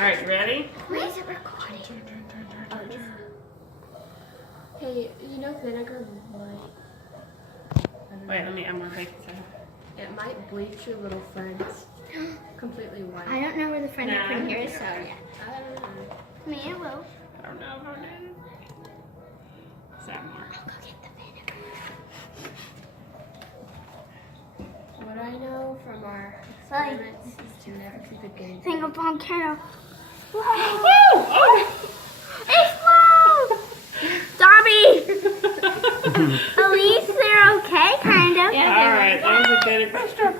Alright, ready? Where is it recording? Hey, you know vinegar might... Wait, I'm gonna take this out. It might bleach your little friends completely white. I don't know where the fingerprint here is, so yeah. I don't know. Me, I will. I don't know if I did. Is that more? I'll go get the vinegar. What I know from our experiments is to never keep a guinea Think of volcano. Whoa! Oh! Explode! Dobby! At least they're okay, kind of. Alright, that was a good question.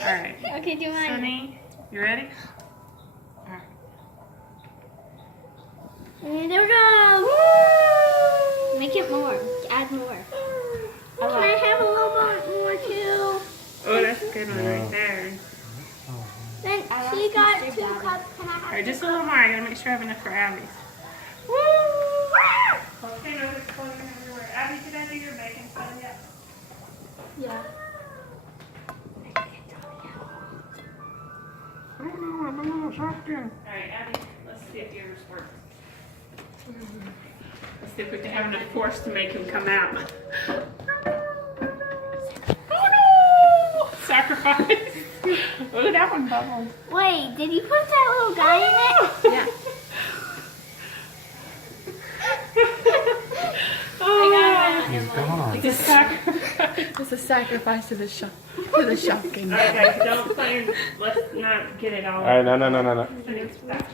Alright. Okay, do mine. Sunny, you ready? Alright. And there we go. Make it more. Add more. Can I have a little bit more too? Oh, that's a good one right there. Then she got 2 cups. Can I have? Alright, just a little more. I gotta make sure I have enough for Abby's. Volcanoes exploding everywhere. Abby, did I do your baking soda yet? Yeah. I don't know, I'm a little shotgun. Alright, Abby, let's see if yours works. Let's see if we can have enough force to make him come out. Oh no! Sacrifice! Ooh, that one bubbled. Wait, did you put that little guy in it? Yeah. He's gone. It's a sacrifice. It's a sacrifice to the shotgun. Okay, don't play. Let's not get it all. All right, no. Put it back.